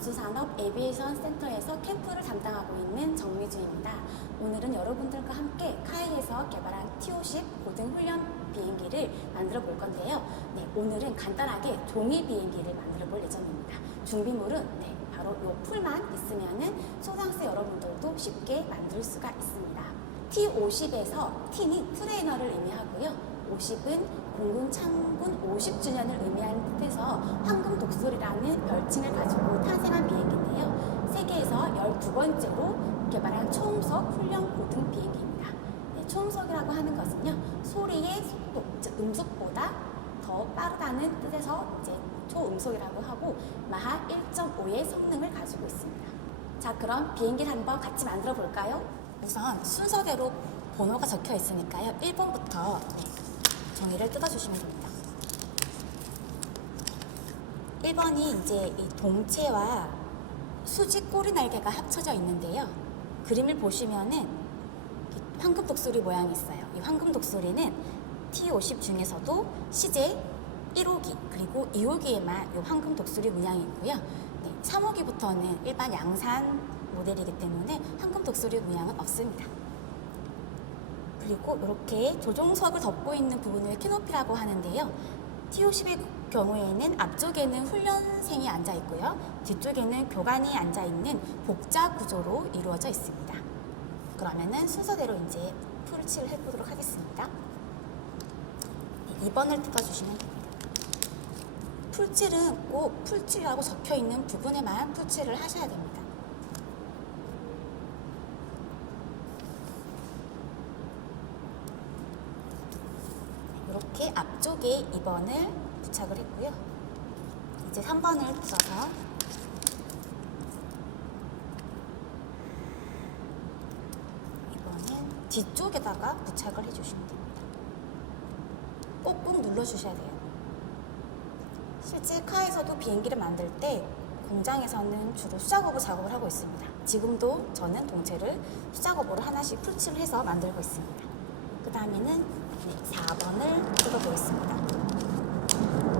한국항공우주산업 에비에이션 센터에서 캠프를 담당하고 있는 정미주입니다. 오늘은 여러분들과 함께 카이에서 개발한 T50 고등 훈련 비행기를 만들어 볼 건데요. 네, 오늘은 간단하게 종이 비행기를 만들어 볼 예정입니다. 준비물은 네, 바로 이 풀만 있으면은 소상세 여러분들도 쉽게 만들 수가 있습니다. T50에서 T는 트레이너를 의미하고요. 50은 공군 참군 50주년을 의미하는 뜻에서 황금 독수리라는 별칭을 가지고 탄생한 비행기인데요. 세계에서 12번째로 개발한 초음속 훈련 고등 비행기입니다. 네, 초음속이라고 하는 것은요, 소리의 속도, 즉 음속보다 더 빠르다는 뜻에서 이제 초음속이라고 하고 마하 1.5의 성능을 가지고 있습니다. 자, 그럼 비행기를 한번 같이 만들어 볼까요? 우선 순서대로 번호가 적혀 있으니까요. 1번부터 종이를 뜯어주시면 됩니다. 1번이 이제 이 동체와 수직 꼬리 날개가 합쳐져 있는데요. 그림을 보시면은 이 황금 독수리 모양이 있어요. 이 황금 독수리는 T50 중에서도 CJ 1호기 그리고 2호기에만 이 황금 독수리 문양이 있고요. 네, 3호기부터는 일반 양산 모델이기 때문에 황금 독수리 문양은 없습니다. 그리고 이렇게 조종석을 덮고 있는 부분을 캐노피라고 하는데요. T50의 경우에는 앞쪽에는 훈련생이 앉아 있고요. 뒤쪽에는 교관이 앉아 있는 복자 구조로 이루어져 있습니다. 그러면은 순서대로 이제 풀칠을 해보도록 하겠습니다. 네, 2번을 뜯어주시면 됩니다. 풀칠은 꼭 풀칠이라고 적혀 있는 부분에만 풀칠을 하셔야 됩니다. 앞쪽에 2번을 부착을 했고요. 이제 3번을 붙여서 이번엔 뒤쪽에다가 부착을 해주시면 됩니다. 꼭꼭 눌러주셔야 돼요. 실제 카에서도 비행기를 만들 때 공장에서는 주로 수작업을 작업을 하고 있습니다. 지금도 저는 동체를 수작업으로 하나씩 풀칠을 해서 만들고 있습니다. 그 다음에는 4번을 뜯어보겠습니다.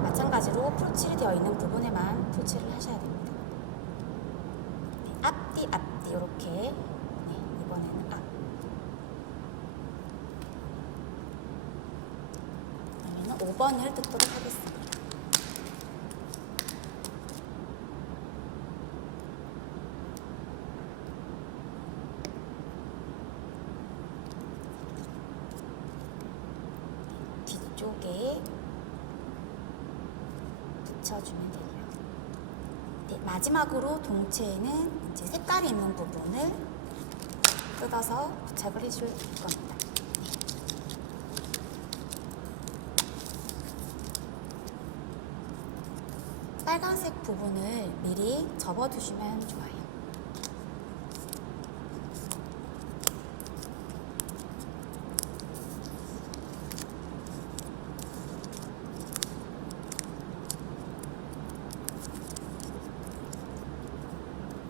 마찬가지로 풀칠이 되어 있는 부분에만 풀칠을 하셔야 됩니다. 네, 앞뒤 앞뒤 이렇게 네, 이번에는 앞 그러면 5번을 뜯도록 하겠습니다. 뒤쪽에 붙여주면 돼요. 네, 마지막으로 동체에는 이제 색깔이 있는 부분을 뜯어서 부착을 해줄 겁니다. 빨간색 부분을 미리 접어두시면 좋아요.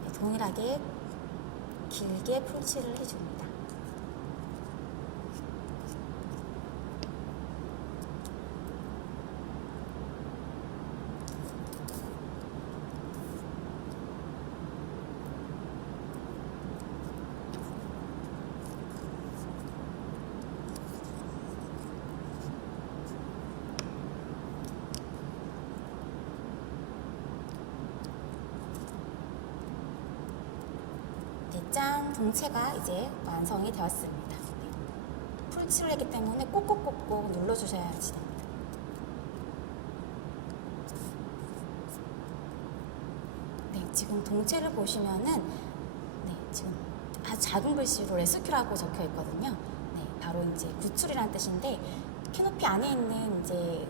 네, 동일하게 길게 풀칠을 해줍니다. 짠 동체가 이제 완성이 되었습니다. 네. 풀칠을 했기 때문에 꼭꼭꼭꼭 눌러주셔야지 됩니다. 네, 지금 동체를 보시면은 네, 지금 아주 작은 글씨로 레스큐라고 적혀 있거든요. 네, 바로 이제 구출이라는 뜻인데 캐노피 안에 있는 이제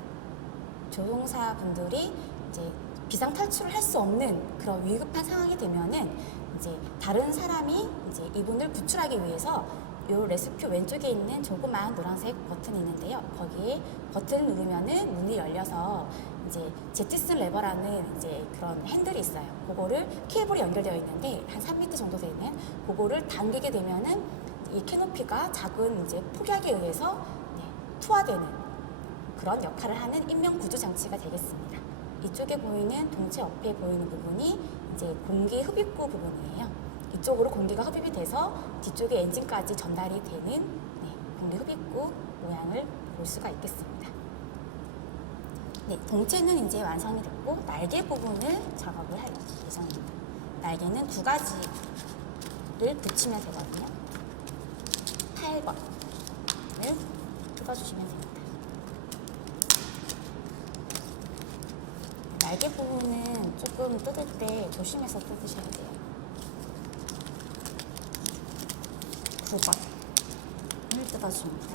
조종사 분들이 이제 비상 탈출을 할 수 없는 그런 위급한 상황이 되면은 이제 다른 사람이 이제 이분을 구출하기 위해서 요 레스큐 왼쪽에 있는 조그만 노란색 버튼이 있는데요. 거기에 버튼 누르면은 문이 열려서 이제 제티슨 레버라는 이제 그런 핸들이 있어요. 그거를 케이블이 연결되어 있는데 한 3m 정도 되는 그거를 당기게 되면은 이 캐노피가 작은 이제 폭약에 의해서 네, 투하되는 그런 역할을 하는 인명 구조 장치가 되겠습니다. 이쪽에 보이는 동체 옆에 보이는 부분이 이제 공기 흡입구 부분이에요. 이쪽으로 공기가 흡입이 돼서 뒤쪽에 엔진까지 전달이 되는 네, 공기 흡입구 모양을 볼 수가 있겠습니다. 네, 동체는 이제 완성이 됐고 날개 부분을 작업을 할 예정입니다. 날개는 두 가지를 붙이면 되거든요. 8번을 뜯어주시면 됩니다. 날개 부분은 조금 뜯을 때 조심해서 뜯으셔야 돼요. 9번을 뜯어줍니다.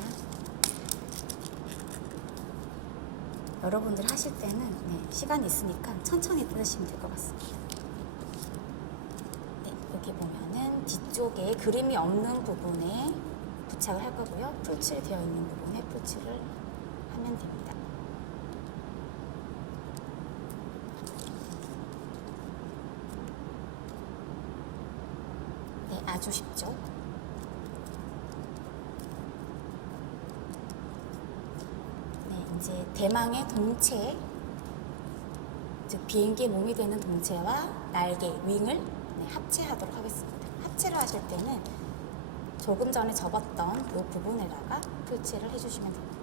여러분들 하실 때는 네, 시간이 있으니까 천천히 뜯으시면 될 것 같습니다. 네, 여기 보면은 뒤쪽에 그림이 없는 부분에 부착을 할 거고요. 풀칠 되어 있는 부분에 풀칠을 하면 됩니다. 네, 아주 쉽죠? 네, 이제 대망의 동체, 즉 비행기의 몸이 되는 동체와 날개, 윙을 네, 합체하도록 하겠습니다. 합체를 하실 때는 조금 전에 접었던 이 부분에다가 표치를 해주시면 됩니다.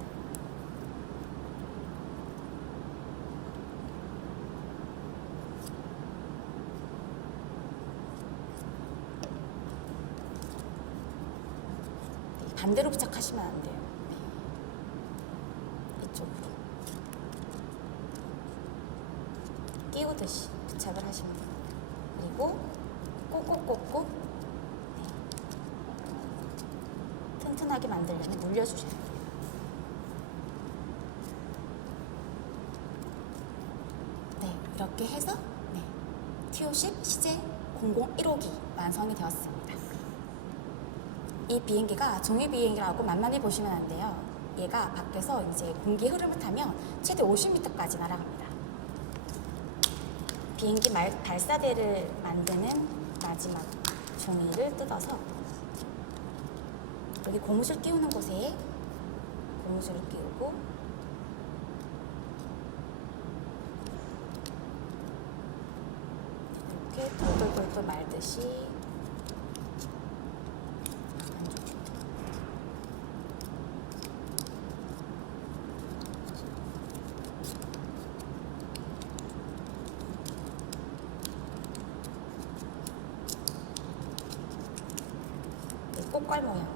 반대로 부착하시면 안 돼요. 네. 이쪽으로 끼우듯이 부착을 하시면 됩니다. 그리고 꼭꼭꼭꼭 네. 튼튼하게 만들려면 눌려주셔야 돼요. 네, 이렇게 해서 네, TO10 CJ 001호기 완성이 되었습니다. 이 비행기가 종이 비행기라고 만만히 보시면 안 돼요. 얘가 밖에서 이제 공기 흐름을 타면 최대 50m까지 날아갑니다. 비행기 말, 발사대를 만드는 마지막 종이를 뜯어서 여기 고무줄 끼우는 곳에 고무줄을 끼우고 이렇게 돌돌돌돌 말듯이 이 꽃갈 모양으로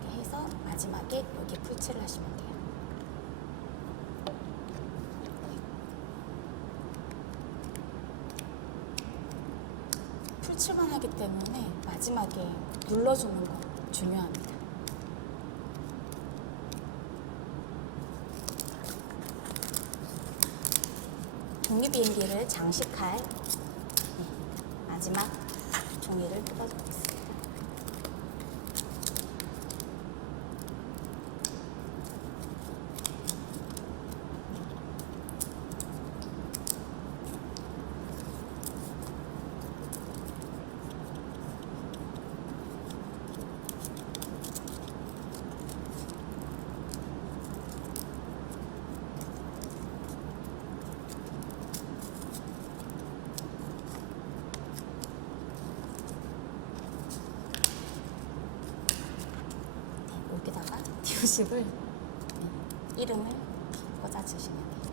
이렇게 해서 마지막에 여기 풀칠을 하시면 돼요. 풀칠만 하기 때문에 마지막에 눌러주는 거 중요합니다. 독립 비행기를 장식할 네, 마지막 종이를 뜯어주겠습니다. 네, 네, 이름을 꽂아주시면 돼요.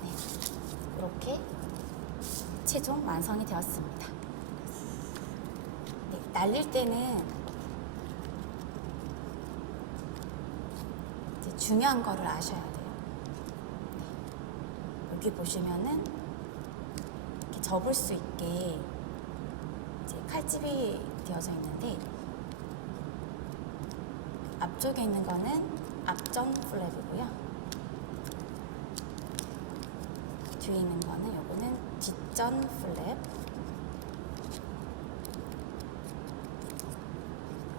네, 이렇게 최종 완성이 되었습니다. 네, 날릴 때는 중요한 거를 아셔야 돼요. 네. 여기 보시면은 이렇게 접을 수 있게 이제 칼집이 되어져 있는데 앞쪽에 있는 거는 앞전 플랩이고요. 뒤에 있는 거는 요거는 뒷전 플랩.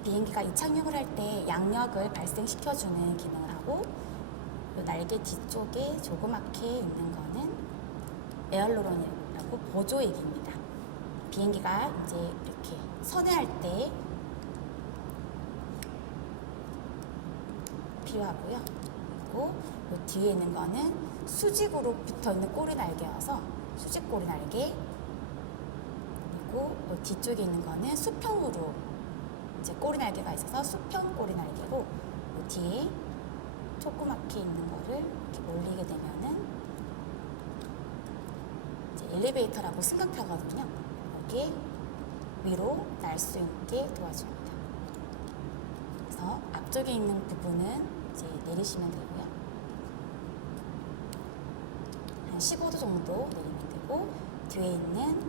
비행기가 이착륙을 할 때 양력을 발생시켜주는 기능을 하고 요 날개 뒤쪽에 조그맣게 있는 거는 에어로론이라고 보조액입니다. 비행기가 이제 이렇게 선회할 때 필요하고요. 그리고 이 뒤에 있는 거는 수직으로 붙어 있는 꼬리 날개여서 수직 꼬리 날개. 그리고 이 뒤쪽에 있는 거는 수평으로 이제 꼬리 날개가 있어서 수평 꼬리 날개고 이 뒤에 조그맣게 있는 거를 이렇게 올리게 되면은 엘리베이터라고 승강타거든요. 여기 위로 날 수 있게 도와줍니다. 그래서 앞쪽에 있는 부분은 이제 내리시면 되고요. 한 15도 정도 내리면 되고 뒤에 있는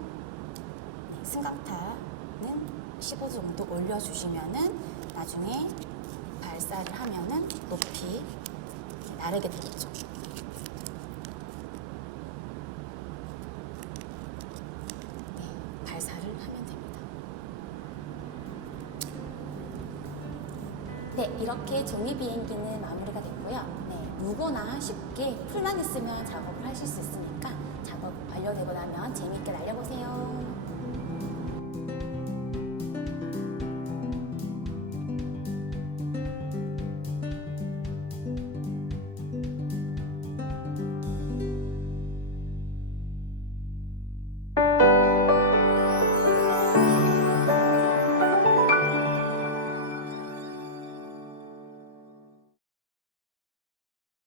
네, 승강타는 15도 정도 올려주시면은 나중에 발사를 하면은 높이 나르게 되겠죠. 네, 발사를 하면 됩니다. 네, 이렇게 종이 비행기는 마무리가 됐고요. 네, 누구나 쉽게 풀만 있으면 작업을 하실 수 있으니까 작업 완료되고 나면 재미있게 날려보세요.